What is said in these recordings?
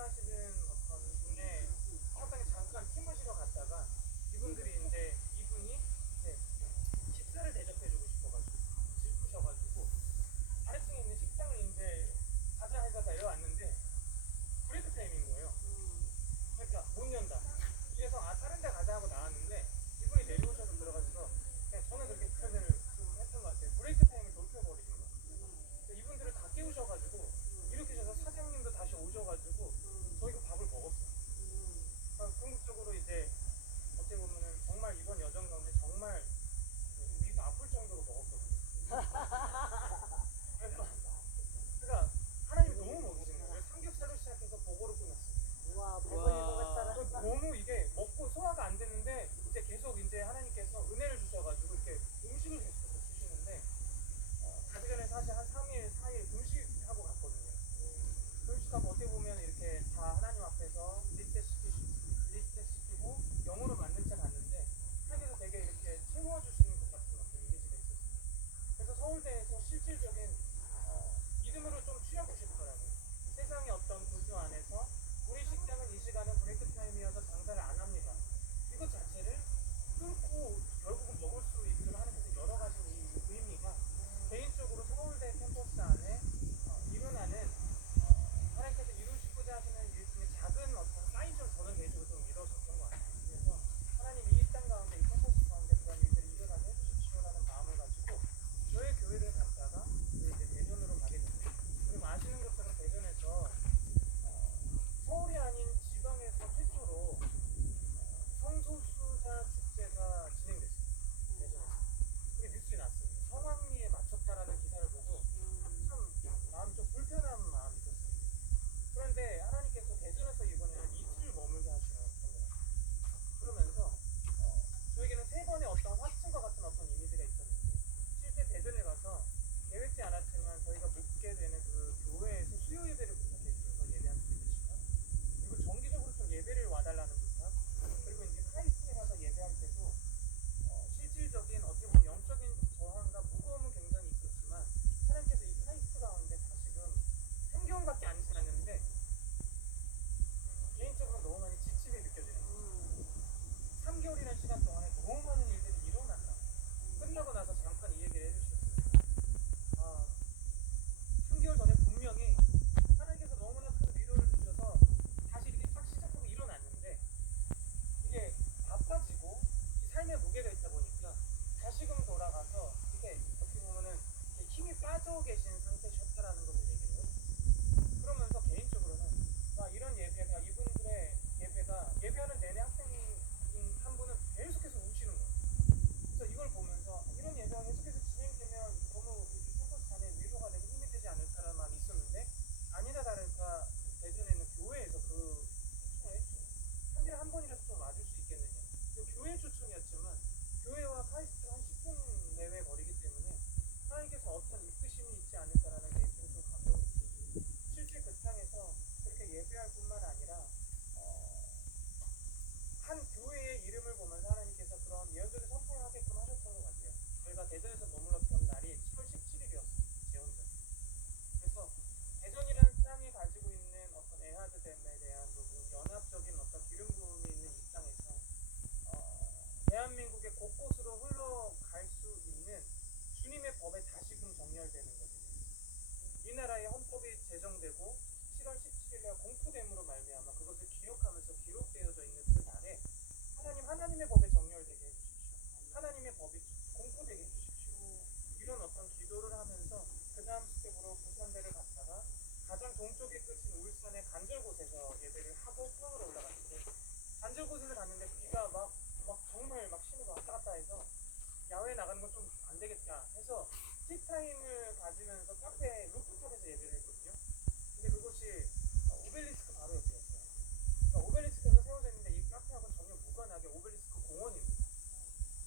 봉사하시는 어떤 분의 사업장에 잠깐 팀을 실어 갔다가 이분들이 이제 이분이 이제 식사를 대접해주고 싶어가지고 슬프셔가지고 아래층에 있는 식당을 이제 가자 해서 내려왔는데 브레이크 타임인 거예요. 그러니까 못 연다. 그래서 다른 데 가자 하고 나왔는데 이분이 내려오셔서 들어가셔서 그냥 저는 그렇게 표현을 좀 했던 것 같아요. 브레이크 타임을 돌려버리신 거예요. 이분들을 다 깨우셔가지고 일으키셔서 사장님도 다시 오셔가지고 저희가 밥을 먹었어요. 궁극적으로 이제 어떻게 보면은 정말 이번 여정 가운데 정말 위가 아플 정도로 먹었거든요. 그래서 그러니까 하나님이 너무 먹이시는 거예요. 삼겹살로 시작해서 보고로 끝났어요. 와, 배불리 먹었더라. 너무 이게 먹고 소화가 안 됐는데 이제 계속 이제 하나님께서 은혜를 주셔가지고 이렇게 음식을 계속 주시는데 가기 전에 사실 한 3일, 4일 금식하고 갔거든요. 금식하고 어떻게 보면 이렇게 다 하나님 앞에서 리셋시키고 영으로 만든 채 갔는데 하나님께서 되게 이렇게 채워주시는 것 같은 어떤 이미지가 있었어요. 그래서 서울대에서 실질적인 믿음으로 좀 취하고 싶더라고요. 세상의 어떤 구조 안에서 우리 식당은 이 시간은 브레이크 타임이어서 장사를 안 합니다. 이것 자체를 뚫고 결국은 먹을 수 있도록 하나님께서 여러 가지 의미가 개인적으로 서울대 캠퍼스 안에 일어나는 하나님께서 이루시고자 하시는 일 중에 작은 어떤 사인을 저는 개인적으로 좀 이뤄졌던 것 같아요. 그래서 하나님이 이 땅 가운데 이 캠퍼스 가운데 그런 일들이 일어나게 해주십시오라는 마음을 가지고 저희 교회를 갔다가 이제 대전으로 가게 됩니다. 그리고 아시는 것처럼 대전에서 서울이 아닌 지방에서 최초로 성소수자 축제가 진행됐어요. 대전에서. 그게 뉴스에 났습니다. 성황리에 맞췄다라는 기사를 보고 참 마음이 좀 불편한 마음이 있었어요. 그런데 하나님께서 대전에서 이번에는 이틀을 머물게 하시는 거예요. 그러면서 저에게는 세 번의 어떤 확증과 같은 어떤 이미지가 있었는데 실제 대전에 가서 계획지 않았지만 저희가 묵게 되는 그 교회에서 수요 예배를 부탁해 주셔서 예배한 수 있는 시간, 그리고 정기적으로 좀 예배를 와달라는 부탁, 그리고 이제 카이스트에 가서 예배할 때도 실질적인 어떻게 보면 영적인 저항과 무거움은 굉장히 있었지만 하나님께서 이 카이스트 가운데 다시금 3개월밖에 안 지났는데 개인적으로 너무 많이 지침이 느껴지는 거예요. 3개월이라는 시간 동안에 너무 많은 일들이 일어났다. 끝나고 나서 잠깐 이 얘기를 해주셨습니다. 3개월 전에 분명히 하나님께서 너무나 큰 위로를 주셔서 다시 이렇게 딱 시작하고 일어났는데 이게 바빠지고 삶의 무게가 있다 보니까 다시금 돌아가서 이렇게 어떻게 보면은 힘이 빠져 계신 상태셨다라는 것을 얘기를 해요. 그러면서 개인적으로는 이런 예배가 이분들의 예배가 예배하는 내내 학생인 한 분은 계속해서 우시는 거예요. 그래서 이걸 보면서 이런 예배가 계속해서 진행되면 너무 이렇게 캠퍼스 안에 위로가 되고 힘이 되지 않을까라는 마음이 있었는데 아니나 다를까 대전에 있는 교회에서 그 초청을 했죠. 한 달에 한 번이라도 좀 와줄 수 있겠느냐. 교회 초청이었지만 교회와 카이스트가 한 10분 내외 거리기 때문에 하나님께서 어떤 이끄심이 있지 않을까라는 개인적으로 좀 감동이 있었어요. 실제 그 땅에서 그렇게 예배할 뿐만 아니라 한 교회의 이름을 보면서 하나님께서 그런 예언들을 선포하게끔 하셨던 것 같아요. 저희가 대전에서 머물렀던 날이 7월 17일이었어요. 재혼전. 그래서 대전이라는 땅이 가지고 있는 어떤 에하드댐에 대한 부분, 연합적인 어떤 기름 부음이 있는 이 땅에서 대한민국의 곳곳으로 흘러갈 수 있는 주님의 법에 다시금 정렬되는 것입니다. 이 나라의 헌법이 제정되고 7월 17일날 공포됨으로 말미암아 그것을 기억하면서 기록되어져 있는 그 날에 하나님의 법에 정렬되게 해주십시오. 하나님의 법이 공포되게 해주십시오. 이런 어떤 기도를 하면서 그 다음 스텝으로 부산대를 갔다가 가장 동쪽의 끝인 울산의 간절곶에서 예배를 하고 포항으로 올라갔는데 간절곶을 갔는데 비가 막 정말 막 심해서 왔다 갔다 해서 야외에 나가는 건 좀 안 되겠다 해서 티타임을 가지면서 카페 루프탑에서 예배를 했거든요. 근데 그곳이 오벨리스크 바로 옆이었어요. 그러니까 오벨리스크가 세워져 있는데 이 카페하고 전혀 무관하게 오벨리스크 공원입니다.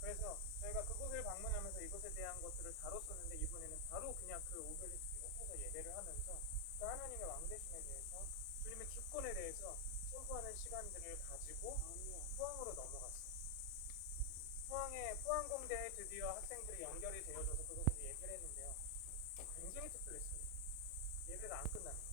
그래서 저희가 그곳을 방문하면서 이것에 대한 것들을 다뤘었는데 이번에는 바로 그냥 그 오벨리스크 옆에서 예배를 하면서 그 하나님의 왕되심에 대해서 주님의 주권에 대해서 선포하는 시간들을 가지고 포항으로 넘어갔어요. 포항공대에 드디어 학생들이 연결이 되어져서 그곳에서 예배를 했는데요. 굉장히 특별했습니다. 예배가 안 끝나는 거예요.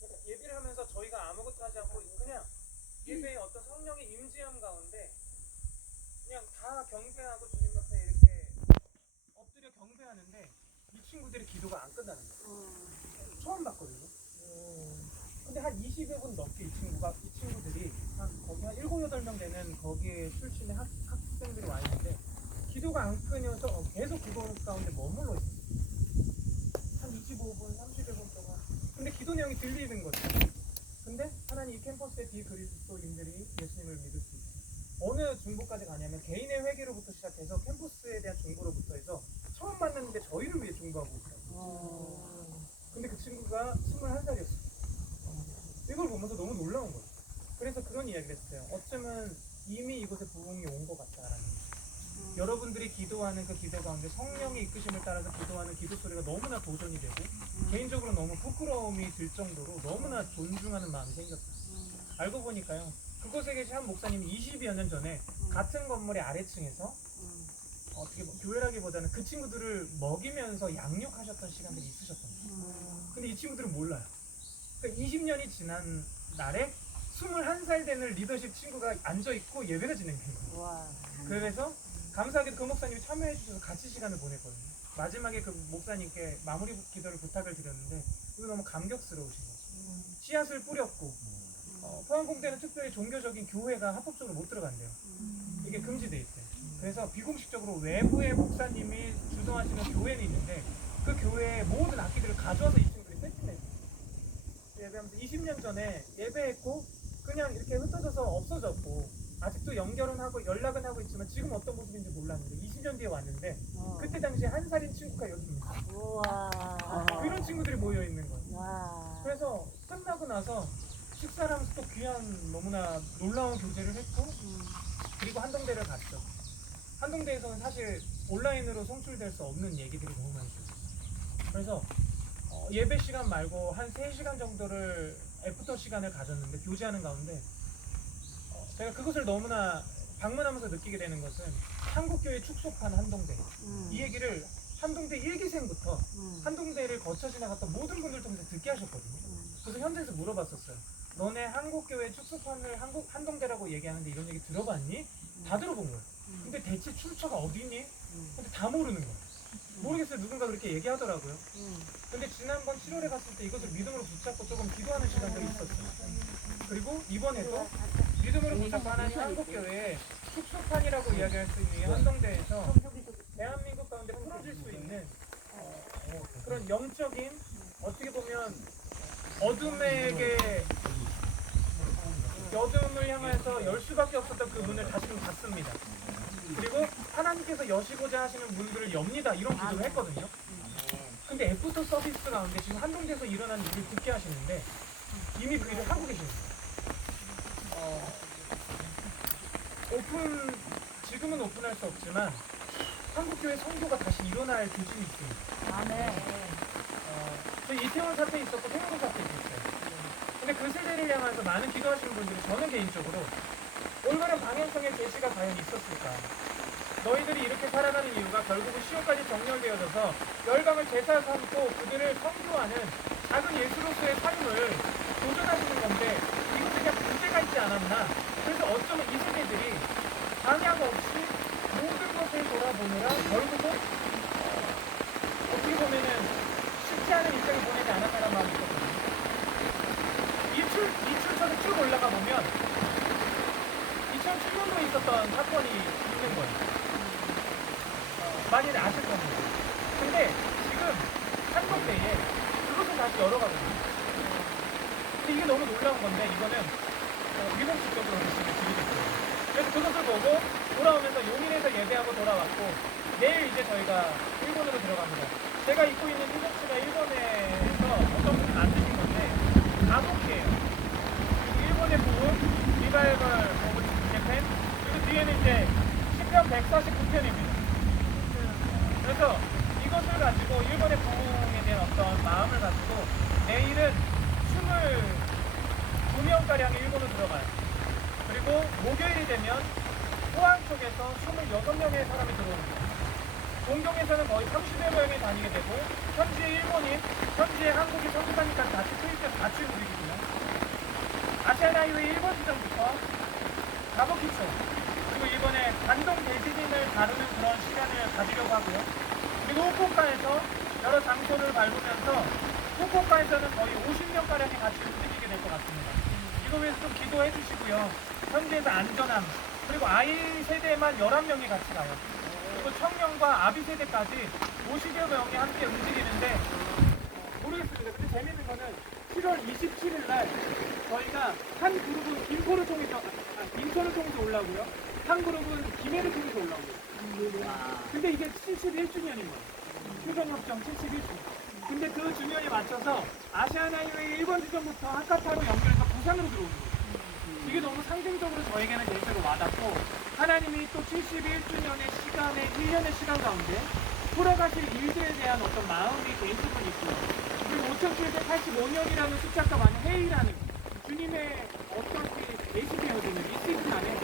그러니까 예배를 하면서 저희가 아무것도 하지 않고 그냥 예배의 어떤 성령의 임재함 가운데 그냥 다 경배하고 주님 옆에 이렇게 엎드려 경배하는데 이 친구들의 기도가 안 끝나는 거예요. 처음 봤거든요. 근데 한 20여 분 넘게 이 친구들이 거기 한 7, 8명 되는 거기에 출신의 학생들이 와 있는데 기도가 안 끊여서 계속 그거 가운데 머물러 있었어요. 한 25분, 30여 분 동안. 근데 기도 내용이 들리는 거죠. 근데 하나님 이 캠퍼스의 비그리스도인들이 예수님을 믿을 수 있어요. 어느 중보까지 가냐면 개인의 회개로부터 시작해서 캠퍼스에 대한 중보로부터 해서 처음 만났는데 저희를 위해 중보하고 있어요. 근데 그 친구가 21살이었어요. 이걸 보면서 너무 놀라운 거예요. 그래서 그런 이야기를 했어요. 어쩌면 이미 이곳에 부흥이 온 것 같다라는 여러분들이 기도하는 그 기도 가운데 성령의 이끄심을 따라서 기도하는 기도 소리가 너무나 도전이 되고 개인적으로 너무 부끄러움이 들 정도로 너무나 존중하는 마음이 생겼어요. 알고 보니까요. 그곳에 계신 한 목사님이 20여 년 전에 같은 건물의 아래층에서 어떻게 교회라기보다는 그 친구들을 먹이면서 양육하셨던 시간들이 있으셨던 거예요. 근데 이 친구들은 몰라요. 그러니까 20년이 지난 날에 21살 되는 리더십 친구가 앉아있고 예배가 진행된 거예요. 그래서 감사하게도 그 목사님이 참여해 주셔서 같이 시간을 보냈거든요. 마지막에 그 목사님께 마무리 기도를 부탁을 드렸는데 이거 너무 감격스러우신 거죠. 씨앗을 뿌렸고 포항공대는 특별히 종교적인 교회가 합법적으로 못 들어간대요. 이게 금지돼 있대요. 그래서 비공식적으로 외부의 목사님이 주도하시는 교회는 있는데 그 교회의 모든 악기들을 가져와서 이 친구들이 세팅했어요. 예배하면서 20년 전에 예배했고 그냥 이렇게 흩어져서 없어졌고 아직도 연결은 하고 연락은 하고 있지만 지금 어떤 모습인지 몰랐는데 20년 뒤에 왔는데 그때 당시에 한 살인 친구가 여기 있는 거예요. 이런 친구들이 모여 있는 거예요. 그래서 끝나고 나서 식사를 하면서 또 귀한 너무나 놀라운 교제를 했고 그리고 한동대를 갔죠. 한동대에서는 사실 온라인으로 송출될 수 없는 얘기들이 너무 많이 있었어요. 그래서 예배 시간 말고 한 3시간 정도를 애프터 시간을 가졌는데 교제하는 가운데 제가 그것을 너무나 방문하면서 느끼게 되는 것은 한국교회 축소판 한동대 이 얘기를 한동대 1기생부터 한동대를 거쳐 지나갔던 모든 분들 통해서 듣게 하셨거든요. 그래서 현장에서 물어봤었어요. 너네 한국교회 축소판을 한동대라고 얘기하는데 이런 얘기 들어봤니? 다 들어본 거예요. 근데 대체 출처가 어디니? 근데 다 모르는 거예요. 모르겠어요. 누군가 그렇게 얘기하더라고요. 근데 지난번 7월에 갔을 때 이것을 믿음으로 붙잡고 조금 기도하는 시간들이 있었어요. 그리고 이번에도 믿음으로 붙잡고 하나님 한국교회에 축소판이라고 이야기할 수 있는 이 한동대에서 대한민국 가운데 풀어질 수 있는 그런 영적인 어떻게 보면 어둠을 향해서 열 수밖에 없었던 그 문을 다시금 닫습니다. 그리고 하나님께서 여시고자 하시는 문들을 엽니다. 이런 기도를 했거든요. 근데 애프터 서비스 가운데 지금 한동대에서 일어난 일을 듣게 하시는데 이미 그 일을 하고 계십니다. 지금은 오픈할 수 없지만 한국교회 선교가 다시 일어날 조짐이 있습니다. 저희 이태원 사태 있었고 태릉도 사태 있었어요. 근데 그 세대를 향해서 많은 기도하시는 분들이 저는 개인적으로 올바른 방향성의 제시가 과연 있었을까? 너희들이 이렇게 살아가는 이유가 결국은 시온까지 정렬되어져서 열방을 제사 삼고 그들을 선교하는 작은 예수로서의 삶을 도전하시는 건데 이것에 대한 문제가 있지 않았나? 그래서 어쩌면 이 세대들이 방향 없이 모든 것을 돌아보느라 결국은 어떻게 보면은 쉽지 않은 인생을 보내지 않았다는 마음이 있거든요. 이 출처를 쭉 올라가 보면 2007년도에 있었던 사건이 있는 거예요. 많이들 아실 겁니다. 근데 지금 한국대에 그것을 다시 열어가거든요. 근데 이게 너무 놀라운 건데 이거는 미공식적으로 말씀을 드리겠어요. 그래서 그것을 보고 돌아오면서 용인에서 예배하고 돌아왔고 내일 이제 저희가 일본으로 들어갑니다. 제가 입고 있는 티셔츠가 일본에서 어떤 분이 만드신 건데 가복이에요. 그리고 일본의 부분 리바이벌 오브 재팬 그리고 뒤에는 이제 10편 149편입니다. 그래서 이것을 가지고 일본의 부흥에 대한 어떤 마음을 가지고 내일은 22명가량이 일본으로 들어가요. 그리고 목요일이 되면 포항 쪽에서 26명의 사람이 들어옵니다. 공동에서는 거의 30여 명이 다니게 되고 현지의 일본인, 현지의 한국인 선교사님까지 같이 투입돼서 같이 움직이고요. 아시안 하이웨이 1번 지점부터 가부키초 그리고 이번에 단동 대지진을 다루는 그런 시간을 가지려고 하고요. 그리고 후쿠오카에서 여러 장소를 밟으면서 후쿠오카에서는 거의 50명가량이 같이 움직이게 될 것 같습니다. 이거 위해서 좀 기도해 주시고요. 현지에서 안전함, 그리고 아이 세대만 11명이 같이 가요. 그리고 청년과 아비 세대까지 50여 명이 함께 움직이는데 모르겠습니다. 근데 재밌는 거는 7월 27일 날 저희가 한 그룹은 인천을 통해서 올라오고요. 한 그룹은 김해를 통해서 올라오고요. 근데 이게 71주년인 거예요. 휴전협정 71주년. 근데 그 주년에 맞춰서 아시안 하이웨이 1번 지점부터 하카타로 연결해서 부산으로 들어오는 거예요. 이게 너무 상징적으로 저에게는 개인적으로 와닿고 하나님이 또 71주년의 시간에 1년의 시간 가운데 돌아가실 일들에 대한 어떤 마음이 개인적으로 있고요. 그리고 5785년이라는 숫자가 많은 회의라는 주님의 어떤 예수되어지는 이 시즌 안에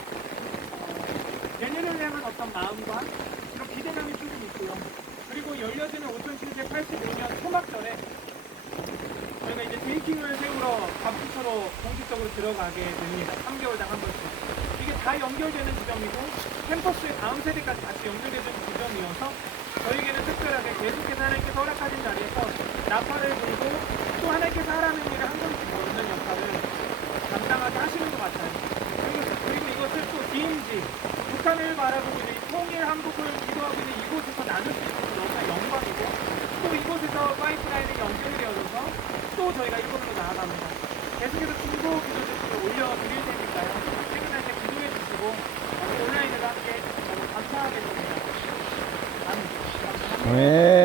내년을 향한 어떤 마음과 그런 기대감이 조금 있고요. 그리고 열려지는 5785년 초막절에 저희가 이제 데이팅을 세우러 가부키초로 공식적으로 들어가게 됩니다. 3개월당 한 번씩. 이게 다 연결되는 지점이고 캠퍼스의 다음 세대까지 같이 연결되는 지점이어서 저에게는 특별하게 계속해서 하나님께서 허락하신 자리에서 나팔을 불고 또 하나님께서 하라는 일을 한 걸음씩 보는 역할을 감당하게 하시는 것 같아요. 그리고 이것을 또 DMZ, 북한을 바라보고 있는 이 통일 한국을 기도하고 있는 이곳에서 나눌 수 있어서 너무나 영광이고 또 이곳에서 파이프라인이 연결이 되어져서 또 저희가 일본으로 나아갑니다. 계속해서 중보 기도를 올려드릴 테니까요. 퇴근할 때 기도해 주시고 온라인으로 함께 해주셔서 너무 감사하겠습니다. 아멘. 아멘.